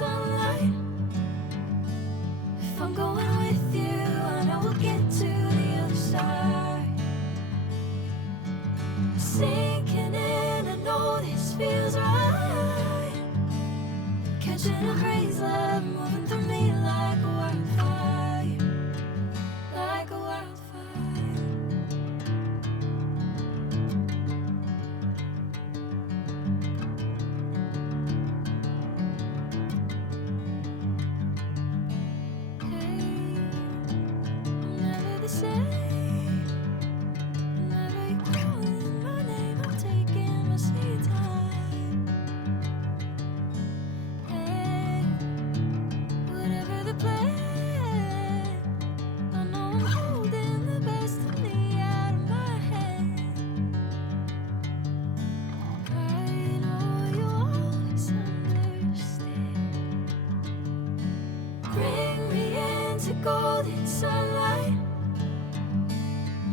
sunlight. If I'm going with you, I know we'll get to the other side. Sinking in, I know this feels right. Catching a crazy love moving through me like a wildfire, like a wildfire. Hey, I'm never the same. Whenever you're calling my name, I'm taking my sweet time. Hey, whatever the plan, I know I'm holding the best of me out of my hand. I know you always understand. Bring me into golden sunlight.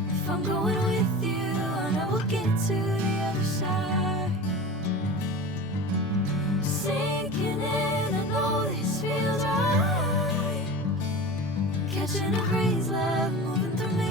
If I'm going with you, I know we'll get to the other side. Sinking in, I know this feels right. Catching a crazy love moving through me